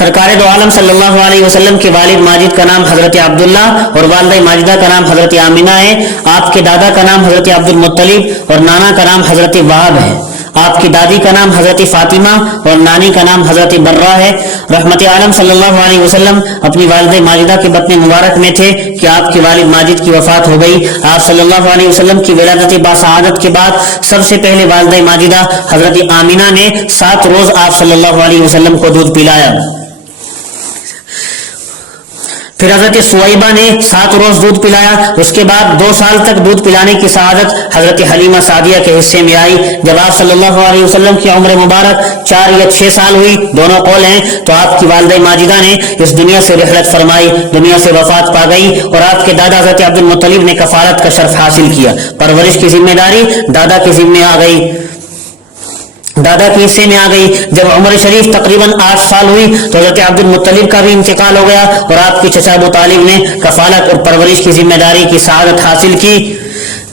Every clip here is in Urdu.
سرکار دو عالم صلی اللہ علیہ وسلم کے والد ماجد کا نام حضرت عبداللہ اور والدہ ماجدہ کا نام حضرت آمینہ ہے. آپ کے دادا کا نام حضرت عبد المطلب اور نانا کا نام حضرت وہب ہے. آپ کی دادی کا نام حضرت فاطمہ اور نانی کا نام حضرت برہ ہے. رحمت عالم صلی اللہ علیہ وسلم اپنی والدہ ماجدہ کے بطن مبارک میں تھے کہ آپ کے والد ماجد کی وفات ہو گئی. آپ صلی اللہ علیہ وسلم کی ولادت باسعادت کے بعد سب سے پہلے والدہ ماجدہ حضرت آمینہ نے 7 روز آپ صلی اللہ علیہ وسلم کو دودھ پلایا. پھر حضرت سویبہ نے 7 روز دودھ پلایا. اس کے بعد 2 سال تک دودھ پلانے کی سعادت حضرت حلیمہ سعدیہ کے حصے میں آئی. جب آپ صلی اللہ علیہ وسلم کی عمر مبارک 4 یا 6 سال ہوئی، دونوں قول ہیں، تو آپ کی والدہ ماجدہ نے اس دنیا سے رحلت فرمائی، دنیا سے وفات پا گئی اور آپ کے دادا حضرت عبد المطلب نے کفالت کا شرف حاصل کیا. پرورش کی ذمہ داری دادا کے ذمہ آ گئی، دادا کے حصے میں آ گئی. جب عمر شریف تقریباً 8 سال ہوئی تو حضرت عبد المطلب کا بھی انتقال ہو گیا اور آپ کے چچا ابو طالب نے کفالت اور پرورش کی ذمہ داری کی سعادت حاصل کی.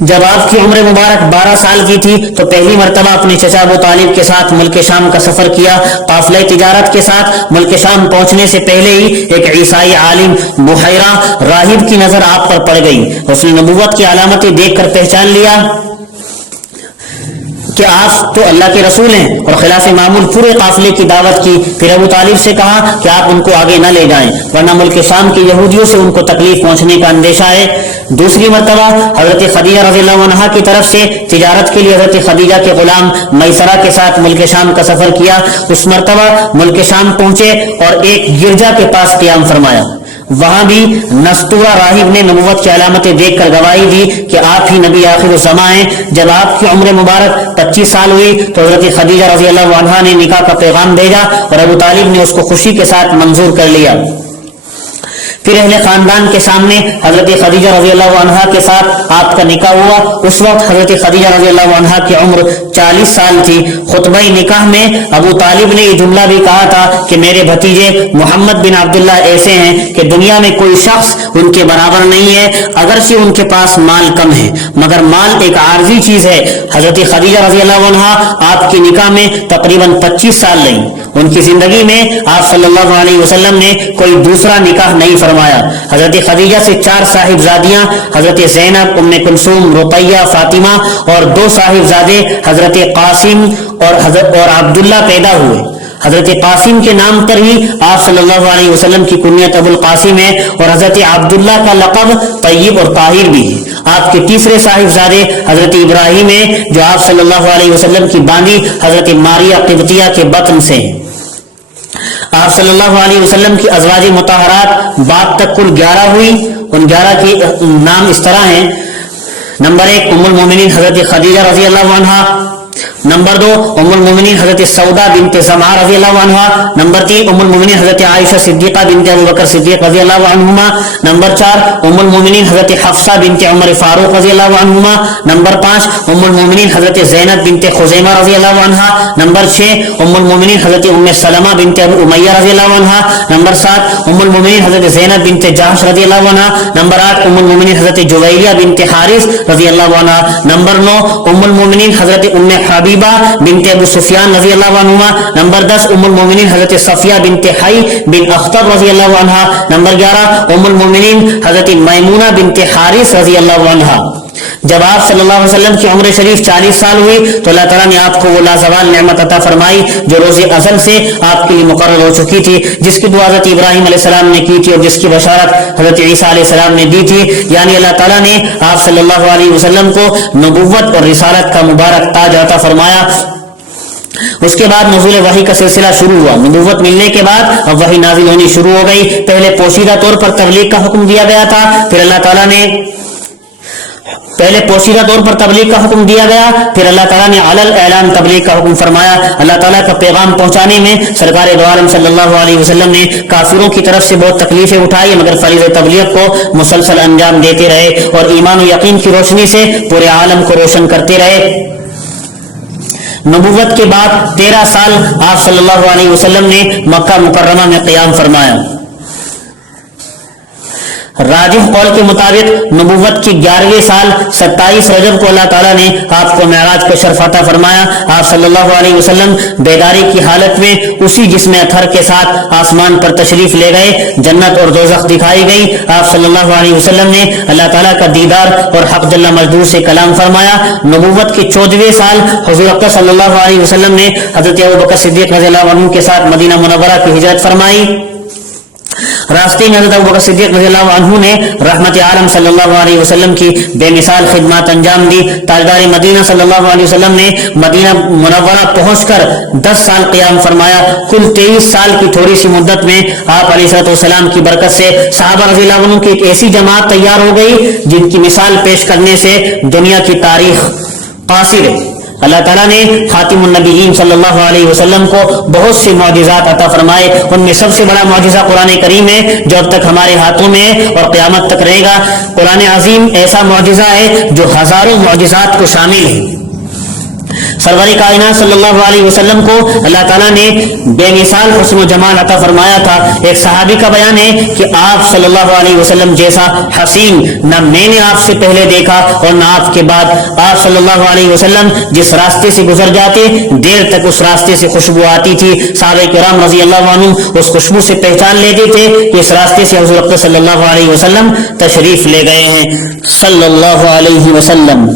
جب آپ کی عمر مبارک 12 سال کی تھی تو پہلی مرتبہ اپنے چچا ابو طالب کے ساتھ ملک شام کا سفر کیا. قافلہ تجارت کے ساتھ ملک شام پہنچنے سے پہلے ہی ایک عیسائی عالم بحیرہ راہب کی نظر آپ پر پڑ گئی. اس نے نبوت کی علامتیں دیکھ کر پہچان لیا کہ آپ تو اللہ کے رسول ہیں اور خلاف معمول پورے قافلے کی دعوت کی. پھر ابو طالب سے کہا کہ آپ ان کو آگے نہ لے جائیں ورنہ ملک شام کے یہودیوں سے ان کو تکلیف پہنچنے کا اندیشہ ہے. دوسری مرتبہ حضرت خدیجہ رضی اللہ عنہا کی طرف سے تجارت کے لیے حضرت خدیجہ کے غلام میسرہ کے ساتھ ملک شام کا سفر کیا. اس مرتبہ ملک شام پہنچے اور ایک گرجا کے پاس قیام فرمایا. وہاں بھی نستورہ راہب نے نبوت کی علامتیں دیکھ کر گواہی دی کہ آپ ہی نبی آخر الزماں ہیں. جب آپ کی عمر مبارک 25 سال ہوئی تو حضرت خدیجہ رضی اللہ عنہا نے نکاح کا پیغام بھیجا اور ابو طالب نے اس کو خوشی کے ساتھ منظور کر لیا. پھر اہل خاندان کے سامنے حضرت خدیجہ رضی اللہ عنہا کے ساتھ آپ کا نکاح ہوا. اس وقت حضرت خدیجہ رضی اللہ عنہا کی عمر 40 سال تھی. خطبہ نکاح میں ابو طالب نے یہ جملہ بھی کہا تھا کہ میرے بھتیجے محمد بن عبداللہ ایسے ہیں کہ دنیا میں کوئی شخص ان کے برابر نہیں ہے، اگرچہ ان کے پاس مال کم ہے مگر مال ایک عارضی چیز ہے. حضرت خدیجہ رضی اللہ عنہا آپ کی نکاح میں تقریباً 25 سال رہیں. ان کی زندگی میں آپ صلی اللہ علیہ وسلم نے کوئی دوسرا نکاح نہیں فرمایا. حضرت خدیجہ سے 4 صاحبزادیاں حضرت زینب، ام کلثوم، رقیہ، فاطمہ اور 2 صاحبزادے حضرت قاسم اور عبداللہ پیدا ہوئے. حضرت قاسم کے نام پر ہی آپ صلی اللہ علیہ وسلم کی کنیت ابو القاسم ہے اور حضرت عبداللہ کا لقب طیب اور طاہر بھی ہے. آپ کے تیسرے صاحبزادے حضرت ابراہیم ہیں جو آپ صلی اللہ علیہ وسلم کی باندی حضرت ماریہ قبطیہ کے بطن سے ہیں. آپ صلی اللہ علیہ وسلم کی ازواج مطہرات بعد تک کل 11 ہوئی. ان 11 کے نام اس طرح ہیں: نمبر 1 ام المومنین حضرت خدیجہ رضی اللہ عنہا. نمبر 2 ام المومنین حضرت سودا بنت زمعہ رضی اللہ عنہا. نمبر 3 ام المومنین حضرت عائشہ صدیقہ بنت ابوبکر صدیق رضی اللہ عنہما. نمبر 4 ام المومنین حضرت حفصہ بنت عمر فاروق رضی اللہ عنہما. نمبر 5 ام المومنین حضرت زینب بنت خزیمہ رضی اللہ عنہا. نمبر 6 ام المومنین حضرت ام سلمہ بنت ابو امیہ رضی اللہ عنہا. نمبر 7 ام المومنین حضرت زینب بنت جحش رضی اللہ عنہا. نمبر 8 ام المومنین حضرت جویریہ بنت حارث رضی اللہ عنہا. نمبر 9 ام المومنین حضرت ام حبیبہ بنت ابو سفیان رضی اللہ عنہما. نمبر 10 ام المومنین حضرت صفیہ بنت حی بن اختر رضی اللہ عنہا. نمبر 11 ام المومنین حضرت میمونہ بنت حارث رضی اللہ عنہا. جب آپ صلی اللہ علیہ وسلم کی عمر شریف 40 سال ہوئی تو اللہ تعالیٰ نے آپ کو وہ لازوال نعمت عطا فرمائی جو روز ازل سے آپ کے لیے مقرر ہو چکی تھی، جس کی دعا حضرت ابراہیم علیہ السلام نے کی تھی اور جس کی بشارت حضرت عیسیٰ علیہ السلام نے دی تھی. یعنی اللہ تعالیٰ نے آپ صلی اللہ علیہ وسلم کو نبوت اور رسالت کا مبارک تاج عطا فرمایا. اس کے بعد نزول وحی کا سلسلہ شروع ہوا. نبوت ملنے کے بعد اب وحی نازل ہونی شروع ہو گئی. پہلے پوشیدہ طور پر تبلیغ کا حکم دیا گیا تھا، پھر اللہ تعالیٰ نے علل اعلان تبلیغ کا حکم فرمایا. اللہ تعالیٰ کا پیغام پہنچانے میں سرکار دو عالم صلی اللہ علیہ وسلم نے کافروں کی طرف سے بہت تکلیفیں اٹھائی مگر فریضہ تبلیغ کو مسلسل انجام دیتے رہے اور ایمان و یقین کی روشنی سے پورے عالم کو روشن کرتے رہے. نبوت کے بعد 13 سال آپ صلی اللہ علیہ وسلم نے مکہ مکرمہ میں قیام فرمایا. راجح قول کے مطابق نبوت کی 11ویں سال 27 رجب کو اللہ تعالیٰ نے آپ کو معراج کا شرف عطا فرمایا. آپ صلی اللہ علیہ وسلم بیداری کی حالت میں اسی جسم اطہر کے ساتھ آسمان پر تشریف لے گئے. جنت اور دوزخ دکھائی گئی. آپ صلی اللہ علیہ وسلم نے اللہ تعالیٰ کا دیدار اور حق جل مجدور سے کلام فرمایا. نبوت کے 14ویں سال حضور اکرم صلی اللہ علیہ وسلم نے حضرت ابوبکر صدیق رضی اللہ عنہ کے ساتھ مدینہ منورہ کی ہجرت فرمائی. راستے میں حضرت ابوبکر صدیق رضی اللہ عنہ نے رحمت عالم صلی اللہ علیہ وسلم کی بے مثال خدمات انجام دی. تاجدار مدینہ صلی اللہ علیہ وسلم نے مدینہ منورہ پہنچ کر 10 سال قیام فرمایا. کل 23 سال کی تھوڑی سی مدت میں آپ علیہ السلام کی برکت سے صحابہ رضی اللہ عنہ کی ایک ایسی جماعت تیار ہو گئی جن کی مثال پیش کرنے سے دنیا کی تاریخ قاصر ہے. اللہ تعالیٰ نے خاتم النبیین صلی اللہ علیہ وسلم کو بہت سے معجزات عطا فرمائے. ان میں سب سے بڑا معجزہ قرآن کریم ہے جو اب تک ہمارے ہاتھوں میں ہے اور قیامت تک رہے گا. قرآن عظیم ایسا معجزہ ہے جو ہزاروں معجزات کو شامل ہے. سرور کائنات صلی اللہ علیہ وسلم کو اللہ تعالیٰ نے بے مثال حسن و جمال عطا فرمایا تھا. ایک صحابی کا بیان ہے کہ آپ صلی اللہ علیہ وسلم جیسا حسین نہ میں نے آپ سے پہلے دیکھا اور نہ آپ کے بعد. آپ صلی اللہ علیہ وسلم جس راستے سے گزر جاتے دیر تک اس راستے سے خوشبو آتی تھی. صحابہ کرام رضی اللہ عنہ اس خوشبو سے پہچان لیتے تھے کہ اس راستے سے حضور صلی اللہ علیہ وسلم تشریف لے گئے ہیں صلی اللہ علیہ وسلم.